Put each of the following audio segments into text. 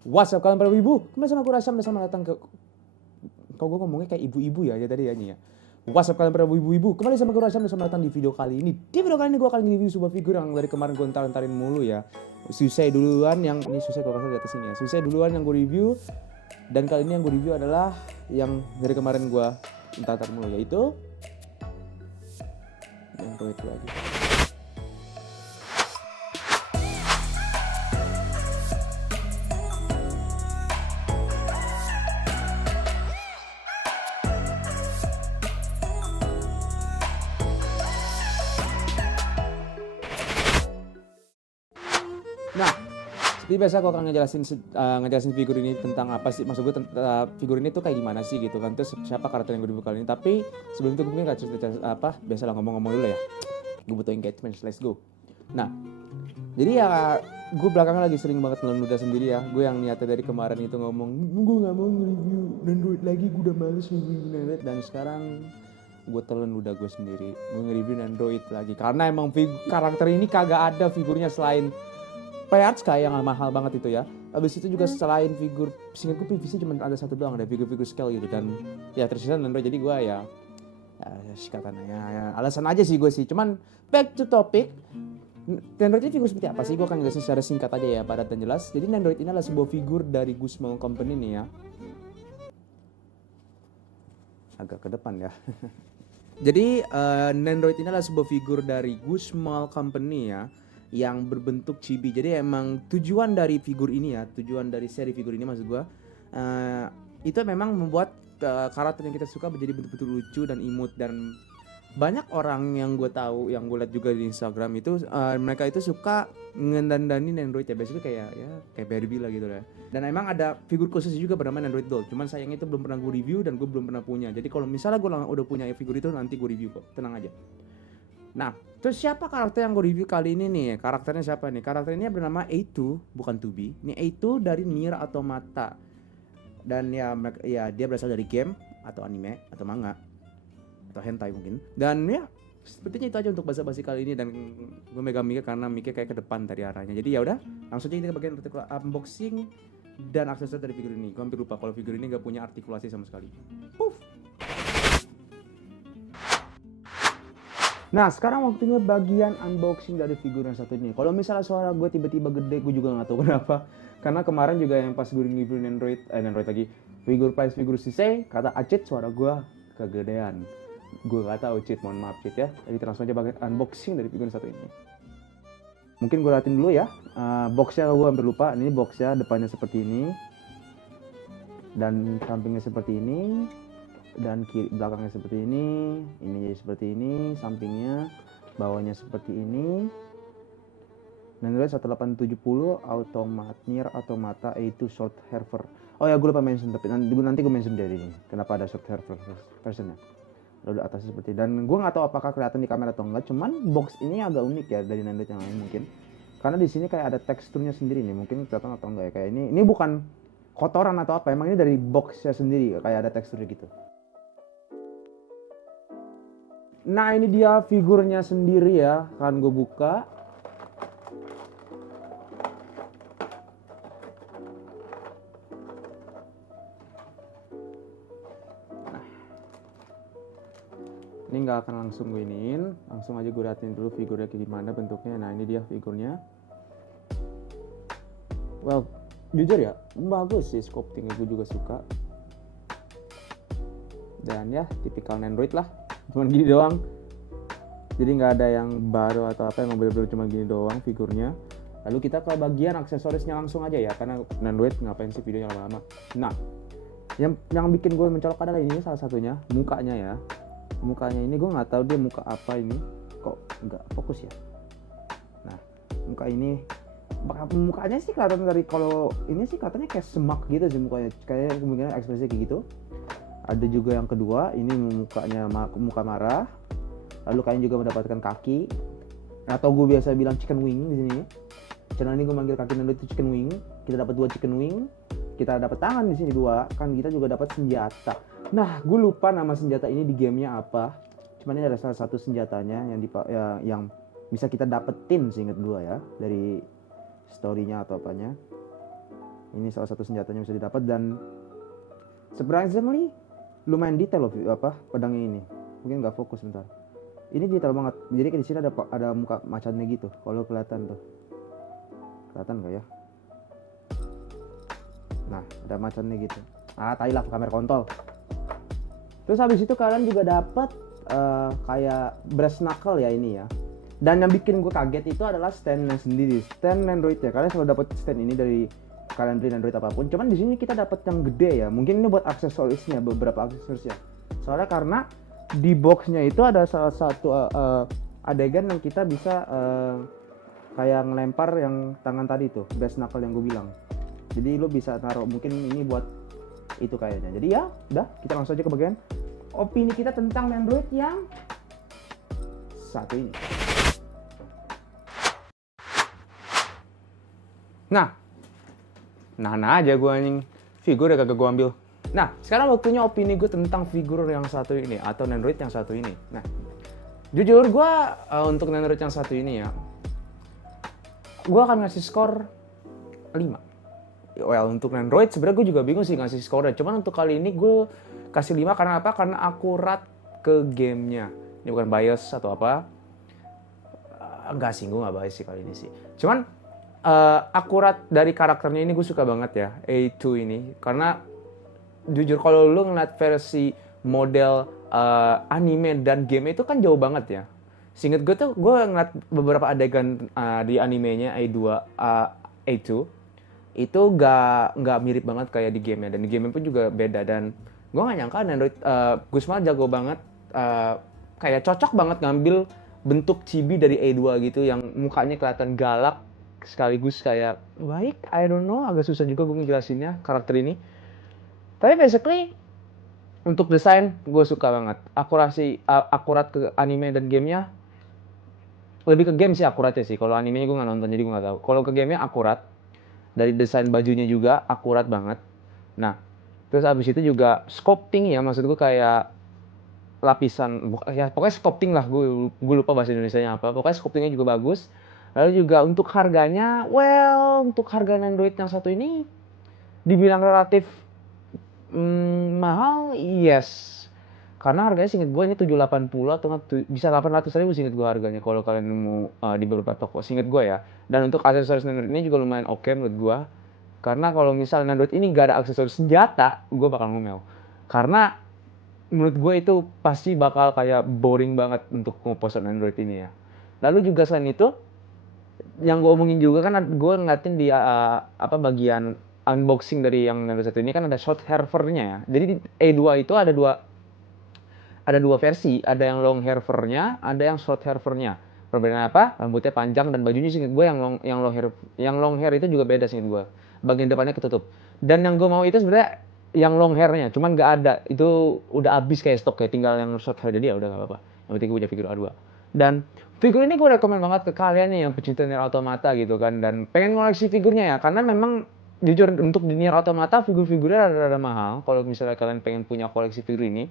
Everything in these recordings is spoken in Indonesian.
What's up kalian para ibu? Kembali sama aku Rasam dan selamat datang ke... Kok gue ngomongnya kayak ibu-ibu ya tadi ya nih ya. What's up kalian para ibu-ibu? Kembali sama aku Rasam dan selamat datang di video kali ini. Di video kali ini gue akan review sebuah figur yang dari kemarin gue entar-entarin mulu ya. Susai duluan yang... Ini susai kalau kasar di atas ini ya. Susai duluan yang gue review. Dan kali ini yang gue review adalah yang dari kemarin gue entar-entar mulu, yaitu... Yang gue itu lagi. Nah, seperti biasa aku akan ngejelasin figur ini tentang apa sih, maksud gue figur ini tuh kayak gimana sih gitu kan, terus siapa karakter yang gue review kali ini. Tapi sebelum itu gue mungkin gak cerita apa, biasalah ngomong-ngomong dulu ya, gue butuh engagement, let's go. Nah, jadi ya gue belakangan lagi sering banget ngeludah sendiri ya. Gue yang niatnya dari kemarin itu ngomong, gue gak mau nge-review Nandroid lagi, gue udah males nge-review Nandroid. Dan sekarang gue telan ludah gue sendiri, gue nge-review Nandroid lagi. Karena emang karakter ini kagak ada figurnya selain Payard Sky yang mahal banget itu ya. Abis itu juga selain figur, seingat gue PVC cuma ada satu doang, ada figur-figur scale gitu. Dan ya tersisa Nandroid, jadi gue ya katanya alasan aja sih gue sih. Cuman back to topic, Nandroid ini figur seperti apa sih? Gue akan jelasin secara singkat aja ya, padat dan jelas. Jadi Nandroid ini adalah sebuah figur dari Guzmall Company nih ya. Agak ke depan ya. Jadi Nandroid ini adalah sebuah figur dari Guzmall Company ya, yang berbentuk chibi. Jadi emang tujuan dari figur ini ya, tujuan dari seri figur ini maksud gue, itu memang membuat karakter yang kita suka menjadi betul-betul lucu dan imut. Dan banyak orang yang gue tahu, yang gue lihat juga di Instagram itu, mereka itu suka ngedandani Nandroid ya, basically kayak Barbie lah gitu ya. Dan emang ada figur khusus juga bernama Nandroid Doll, cuman sayangnya itu belum pernah gue review dan gue belum pernah punya. Jadi kalau misalnya gue udah punya figur itu, nanti gue review kok, tenang aja. Nah, terus siapa karakter yang gue review kali ini nih? Karakternya siapa nih? Karakter ini bernama A2, bukan 2B. Ini A2 dari Nier Automata. Dan ya dia berasal dari game atau anime atau manga atau hentai mungkin. Dan ya sepertinya itu aja untuk basa-basi kali ini. Dan gue megang mic karena mic kayak ke depan dari arahnya. Jadi ya udah, langsung aja kita ke bagian unboxing dan aksesoris dari figur ini. Gue hampir lupa kalau figur ini gak punya artikulasi sama sekali. Puff. Nah, sekarang waktunya bagian unboxing dari figur yang satu ini. Kalau misalnya suara gue tiba-tiba gede, gue juga nggak tahu kenapa. Karena kemarin juga yang pas gue review Nandroid lagi, figur Sisei, kata Acit suara gue kegedean. Gue nggak tahu Cit, mohon maaf Cit ya. Jadi langsung aja bagian unboxing dari figur yang satu ini. Mungkin gue liatin dulu ya. Boxnya gue hampir lupa. Ini boxnya depannya seperti ini, dan sampingnya seperti ini. Dan belakangnya seperti ini jadi seperti ini, sampingnya, bawahnya seperti ini. Nandroid 1870 Nier Automata A2 Short Hair. Oh ya, gue lupa mention, tapi nanti gue mention dari ini kenapa ada short hair versionnya. Lalu atasnya seperti, dan gue nggak tahu apakah kelihatan di kamera atau enggak. Cuman box ini agak unik ya dari Nandroid yang lain mungkin, karena di sini kayak ada teksturnya sendiri nih. Mungkin kelihatan atau enggak ya, kayak ini bukan kotoran atau apa, emang ini dari boxnya sendiri kayak ada teksturnya gitu. Nah, ini dia figurnya sendiri ya, kan gue buka. Nah, ini nggak akan langsung gue iniin, langsung aja gue liatin dulu figurnya kayak gimana bentuknya. Nah, ini dia figurnya. Well, jujur ya, bagus sih, sculptingnya gue juga suka. Dan ya, tipikal Nandroid lah. Cuman gini doang, jadi nggak ada yang baru atau apa, yang bener-bener cuma gini doang figurnya. Lalu kita ke bagian aksesorisnya langsung aja ya, karena Nandroid ngapain sih videonya lama-lama. Nah, yang bikin gue mencolok adalah ini salah satunya, mukanya ya. Mukanya ini gue nggak tahu dia muka apa ini, kok nggak fokus ya. Nah, mukanya sih kelihatan dari, kalau ini sih kelihatannya kayak semak gitu sih mukanya, kayak kemungkinan ekspresi kayak gitu. Ada juga yang kedua, ini mukanya muka marah. Lalu kalian juga mendapatkan kaki, atau gue biasa bilang chicken wing di sini. Channel ini gue manggil kaki Nandroid itu chicken wing. Kita dapat 2 chicken wing. Kita dapat tangan di sini 2. Kan kita juga dapat senjata. Nah, gue lupa nama senjata ini di gamenya apa. Cuman ini ada salah satu senjatanya yang bisa kita dapetin, seingat gue ya, dari story-nya atau apanya. Ini salah satu senjatanya bisa didapat, dan surprisingly lumayan detail loh pedangnya ini. Mungkin nggak fokus bentar. Ini detail banget. Jadi di sini ada muka macannya gitu. Kalau kelihatan tuh. Kelihatan nggak ya? Nah, ada macannya gitu. Tai lah kamera kontol. Terus habis itu kalian juga dapat kayak brass knuckle ya ini ya. Dan yang bikin gue kaget itu adalah standnya sendiri, stand Android ya. Kalian selalu dapat stand ini dari kalian beli Android apapun. Cuman di sini kita dapat yang gede ya. Mungkin ini buat aksesorisnya, beberapa aksesorisnya. Soalnya karena di boxnya itu ada salah satu adegan yang kita bisa kayak ngelempar yang tangan tadi tuh, brass knuckle yang gue bilang. Jadi lo bisa taruh, mungkin ini buat itu kayaknya. Jadi ya, udah kita langsung aja ke bagian opini kita tentang Android yang satu ini. Nah aja gue anjing, figur ya kagak gue ambil. Nah, sekarang waktunya opini gue tentang figur yang satu ini, atau Android yang satu ini. Nah, jujur gue untuk Android yang satu ini ya, gue akan ngasih skor 5. Well, untuk Android sebenarnya gue juga bingung sih ngasih skornya. Cuman untuk kali ini gue kasih 5 karena apa? Karena akurat ke gamenya. Ini bukan bias atau apa. Enggak sih, gue gak bias sih kali ini sih. Cuman akurat dari karakternya ini gue suka banget ya, A2 ini. Karena jujur kalau lu ngeliat versi model anime dan game itu kan jauh banget ya. Seinget gue tuh, gue ngeliat beberapa adegan di animenya A2 itu nggak mirip banget kayak di game-nya, dan di game pun juga beda. Dan gue nggak nyangka Android Guzman jago banget, kayak cocok banget ngambil bentuk chibi dari A2 gitu, yang mukanya kelihatan galak sekaligus kayak baik. I don't know, agak susah juga gue ngejelasinnya karakter ini. Tapi basically untuk desain gue suka banget, akurat ke anime dan gamenya. Lebih ke game sih akuratnya sih. Kalau animenya gue nggak nonton jadi gue nggak tahu. Kalau ke gamenya akurat. Dari desain bajunya juga akurat banget. Nah, terus abis itu juga sculpting ya, maksud gue kayak lapisan, ya pokoknya sculpting lah, gue lupa bahasa Indonesianya apa. Pokoknya sculptingnya juga bagus. Lalu juga untuk harganya, untuk harga Android yang satu ini dibilang relatif mahal, yes. Karena harganya seinget gue ini 780 atau bisa 800 ribu seinget gue harganya kalau kalian mau di beberapa toko, seinget gue ya. Dan untuk aksesoris Android ini juga lumayan oke menurut gue. Karena kalau misalnya Android ini gak ada aksesoris senjata, gue bakal ngomel. Karena menurut gue itu pasti bakal kayak boring banget untuk komposer Android ini ya. Lalu juga selain itu, yang gue omongin juga kan, gue ngeliatin di bagian unboxing dari yang Android 1 ini kan ada short hair-nya ya. Jadi di A2 itu ada dua versi, ada yang long hair fur-nya, ada yang short hair fur-nya. Perbedaannya apa? Rambutnya panjang dan bajunya singkat gue yang long hair itu juga beda singkat gue. Bagian depannya ketutup. Dan yang gue mau itu sebenarnya yang long hair-nya, cuman nggak ada. Itu udah habis kayak stok, kayak tinggal yang short hair, jadi ya udah nggak apa-apa. Yang penting gue punya figur A2. Dan figur ini gue rekomen banget ke kalian nih yang pecinta Nier Automata gitu kan, dan pengen ngoleksi figurnya ya, karena memang jujur untuk di Nier Automata figur-figurnya rada-rada mahal. Kalau misalnya kalian pengen punya koleksi figur ini,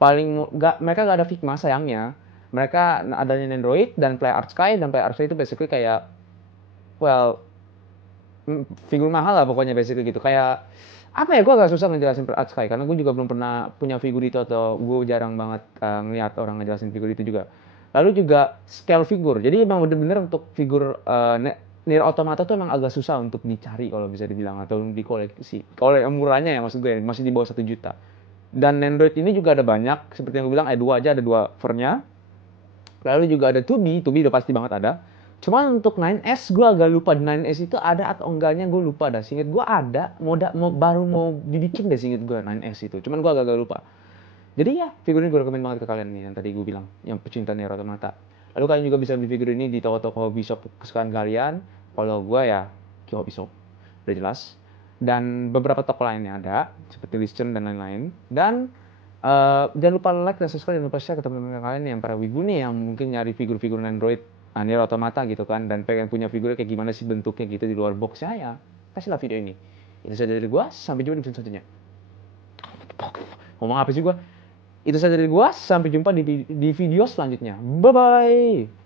mereka gak ada Figma sayangnya. Mereka adanya Android dan Play Art Sky, dan Play Art Sky itu basically kayak figur mahal lah pokoknya basically gitu. Kayak apa ya, gue agak susah ngejelasin Play Art Sky karena gue juga belum pernah punya figur itu, atau gue jarang banget ngeliat orang ngejelasin figur itu juga. Lalu juga scale figur, jadi emang bener-bener untuk figur Nier Automata tuh emang agak susah untuk dicari kalau bisa dibilang, atau dikoleksi. Kalau yang murahnya ya, maksud gue masih di bawah 1 juta. Dan Android ini juga ada banyak, seperti yang gue bilang, A2 aja ada 2 fur-nya. Lalu juga ada 2B udah pasti banget ada. Cuman untuk 9S gue agak lupa, 9S itu ada atau enggaknya gue lupa dah. Seinget gue ada, baru mau dibikin deh seinget gue 9S itu. Cuman gue agak lupa. Jadi ya, figur ini gue rekomen banget ke kalian nih, yang tadi gue bilang, yang pecinta Nier Automata. Lalu kalian juga bisa beli figur ini di toko-toko hobby shop kesukaan kalian. Kalau gue ya, di hobby shop, udah jelas. Dan beberapa toko lainnya ada, seperti Listen dan lain-lain. Dan jangan lupa like dan subscribe, dan lupa share ke teman-teman kalian yang para wibu nih, yang mungkin nyari figur-figur Android Nier Automata gitu kan, dan pengen punya figurnya kayak gimana sih bentuknya gitu di luar boxnya ya. Kasihlah video ini. Itu saja dari gue, sampai jumpa di video selanjutnya. Ngomong apa sih gue? Itu saja dari gue, sampai jumpa di video selanjutnya. Bye-bye!